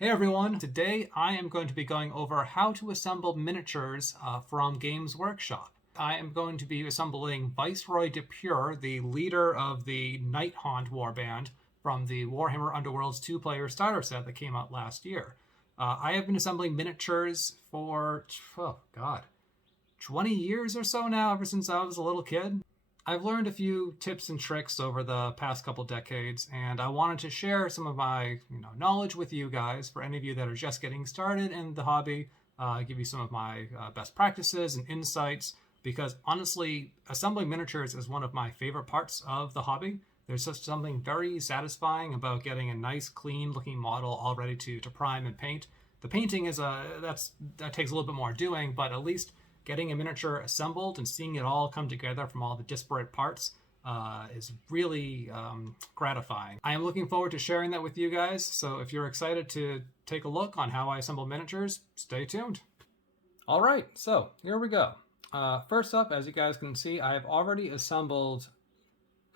Hey everyone, today I am going to be going over how to assemble miniatures from Games Workshop. I am going to be assembling Viceroy de Pure, the leader of the Night Haunt warband from the Warhammer Underworlds 2-player starter set that came out last year. I have been assembling miniatures for, 20 years or so now, ever since I was a little kid. I've learned a few tips and tricks over the past couple decades, and I wanted to share some of my knowledge with you guys. For any of you that are just getting started in the hobby, give you some of my best practices and insights. Because honestly, assembling miniatures is one of my favorite parts of the hobby. There's just something very satisfying about getting a nice, clean-looking model all ready to prime and paint. The painting is that takes a little bit more doing, but at least getting a miniature assembled and seeing it all come together from all the disparate parts is really gratifying. I am looking forward to sharing that with you guys, so if you're excited to take a look on how I assemble miniatures, stay tuned. All right, so here we go. First up, as you guys can see, I have already assembled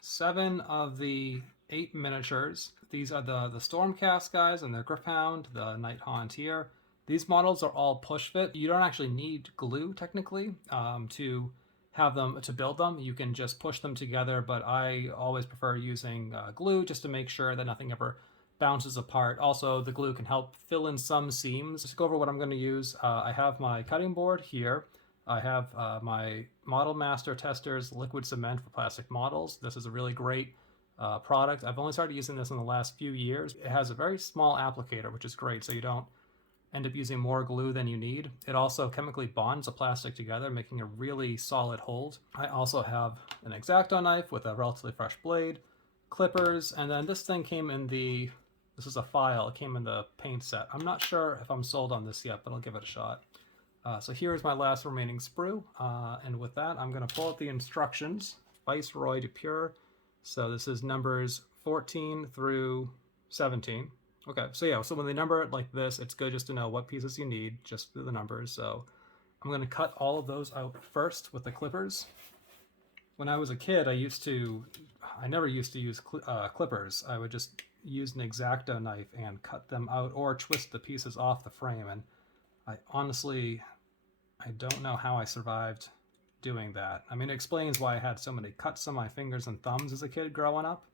7 of the 8 miniatures. These are the Stormcast guys and the Griphound, the Night Haunt here. These models are all push fit. You don't actually need glue technically to have them to build them. You can just push them together, but I always prefer using glue just to make sure that nothing ever bounces apart. Also, the glue can help fill in some seams. Let's go over what I'm going to use. I have my cutting board here. I have my Model Master Testers liquid cement for plastic models. This is a really great product. I've only started using this in the last few years. It has a very small applicator, which is great, so you don't end up using more glue than you need. It also chemically bonds the plastic together, making a really solid hold. I also have an X-Acto knife with a relatively fresh blade, clippers, and then this thing came in this is a file, it came in the paint set. I'm not sure if I'm sold on this yet, but I'll give it a shot. So here's my last remaining sprue, and with that, I'm going to pull out the instructions, Viceroy de Pure. So this is numbers 14 through 17. Okay, so yeah, so when they number it like this, it's good just to know what pieces you need, just through the numbers. So I'm going to cut all of those out first with the clippers. When I was a kid, I never used to use clippers. I would just use an X-Acto knife and cut them out or twist the pieces off the frame. And I don't know how I survived doing that. I mean, it explains why I had so many cuts on my fingers and thumbs as a kid growing up.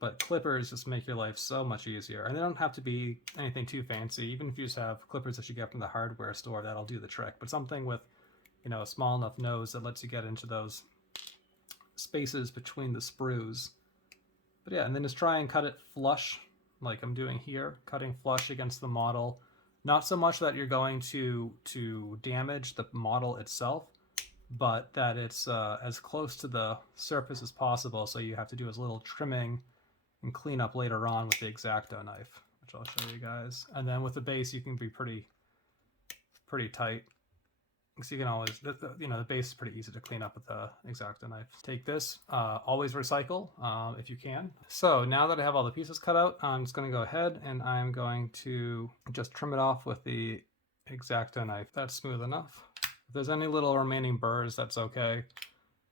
But clippers just make your life so much easier. And they don't have to be anything too fancy. Even if you just have clippers that you get from the hardware store, that'll do the trick. But something with, a small enough nose that lets you get into those spaces between the sprues. But yeah, and then just try and cut it flush, like I'm doing here, cutting flush against the model. Not so much that you're going to damage the model itself, but that it's as close to the surface as possible, so you have to do as little trimming and clean up later on with the X-Acto knife, which I'll show you guys. And then with the base, you can be pretty tight. So you can always, the base is pretty easy to clean up with the X-Acto knife. Take this, always recycle if you can. So now that I have all the pieces cut out, I'm just going to go ahead and I'm going to just trim it off with the X-Acto knife. That's smooth enough. If there's any little remaining burrs, that's okay.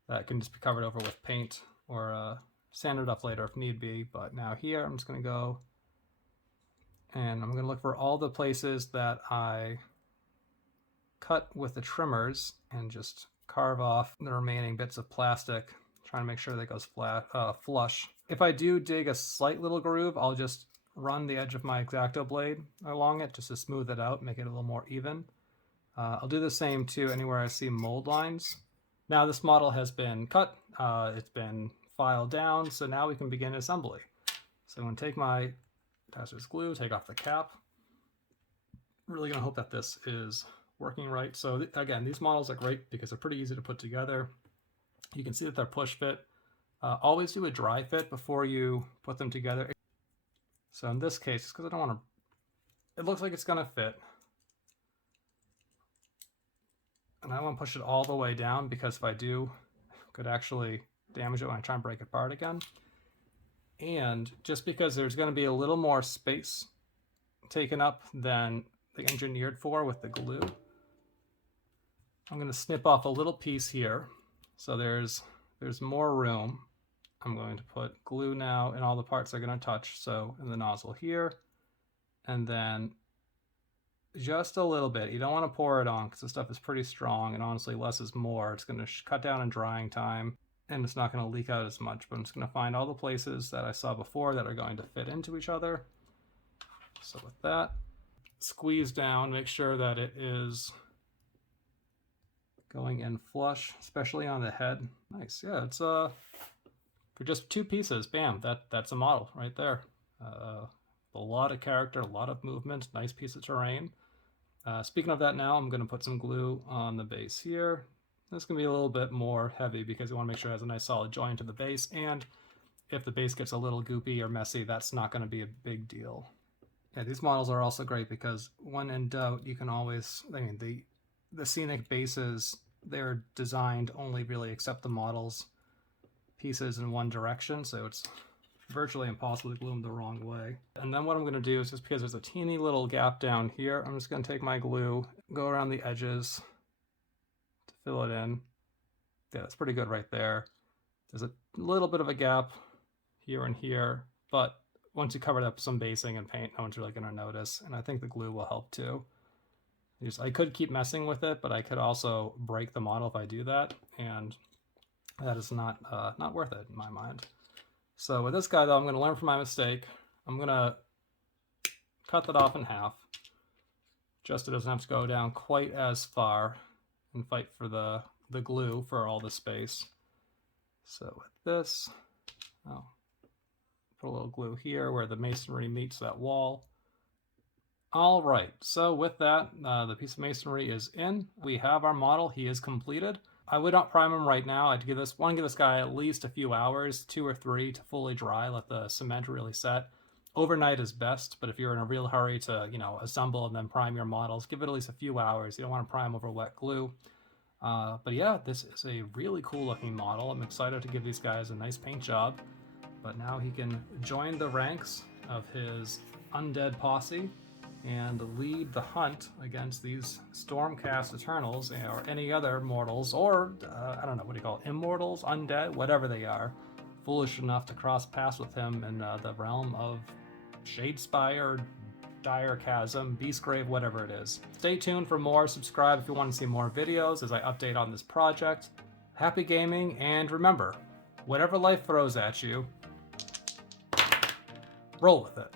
That can just be covered over with paint or sanded up later if need be. But now here, I'm just going to go and I'm going to look for all the places that I cut with the trimmers and just carve off the remaining bits of plastic, trying to make sure that goes flush. If I do dig a slight little groove, I'll just run the edge of my X-Acto blade along it just to smooth it out, make it a little more even. I'll do the same too anywhere I see mold lines. Now this model has been cut, it's been filed down, so now we can begin assembly. So I'm going to take my Testors glue, take off the cap. Really going to hope that this is working right. So again, these models are great because they're pretty easy to put together. You can see that they're push fit. Always do a dry fit before you put them together. So in this case, because I don't want to, it looks like it's going to fit. And I don't want to push it all the way down because if I do, it could actually damage it when I try and break it apart again. And just because there's going to be a little more space taken up than they engineered for with the glue, I'm going to snip off a little piece here so there's more room I'm going to put glue now in all the parts they're going to touch. So in the nozzle here, and then just a little bit. You don't want to pour it on because the stuff is pretty strong, and honestly, less is more. It's going to cut down on drying time, and it's not going to leak out as much, but I'm just going to find all the places that I saw before that are going to fit into each other. So with that, squeeze down, make sure that it is going in flush, especially on the head. Nice, yeah, it's for just 2 pieces, bam, that's a model right there. A lot of character, a lot of movement, nice piece of terrain. Speaking of that now, I'm going to put some glue on the base here. This is going to be a little bit more heavy because you want to make sure it has a nice solid join to the base, and if the base gets a little goopy or messy, that's not going to be a big deal. Yeah, these models are also great because when in doubt, you can always, I mean, the scenic bases, they're designed only really accept the models pieces in one direction, so it's virtually impossible to glue them the wrong way. And then what I'm going to do is, just because there's a teeny little gap down here, I'm just going to take my glue, go around the edges to fill it in. Yeah, that's pretty good right there. There's a little bit of a gap here and here, but once you cover up some basing and paint, no one's really going to notice, and I think the glue will help too. I could keep messing with it, but I could also break the model if I do that, and that is not worth it in my mind. So with this guy though, I'm going to learn from my mistake. I'm going to cut that off in half, just so it doesn't have to go down quite as far and fight for the glue for all the space. So with this, oh, put a little glue here where the masonry meets that wall. All right, so with that, the piece of masonry is in. We have our model. He is completed. I would not prime him right now. I'd want to give this guy at least a few hours, 2 or 3, to fully dry, let the cement really set. Overnight is best, but if you're in a real hurry to, assemble and then prime your models, give it at least a few hours. You don't want to prime over wet glue. But yeah, this is a really cool looking model. I'm excited to give these guys a nice paint job. But now he can join the ranks of his undead posse and lead the hunt against these Stormcast Eternals or any other mortals, or I don't know, what do you call it, immortals, undead, whatever they are, foolish enough to cross paths with him in the realm of Shadespire, Dire Chasm, Beastgrave, whatever it is. Stay tuned for more. Subscribe if you want to see more videos as I update on this project. Happy gaming, and remember, whatever life throws at you, roll with it.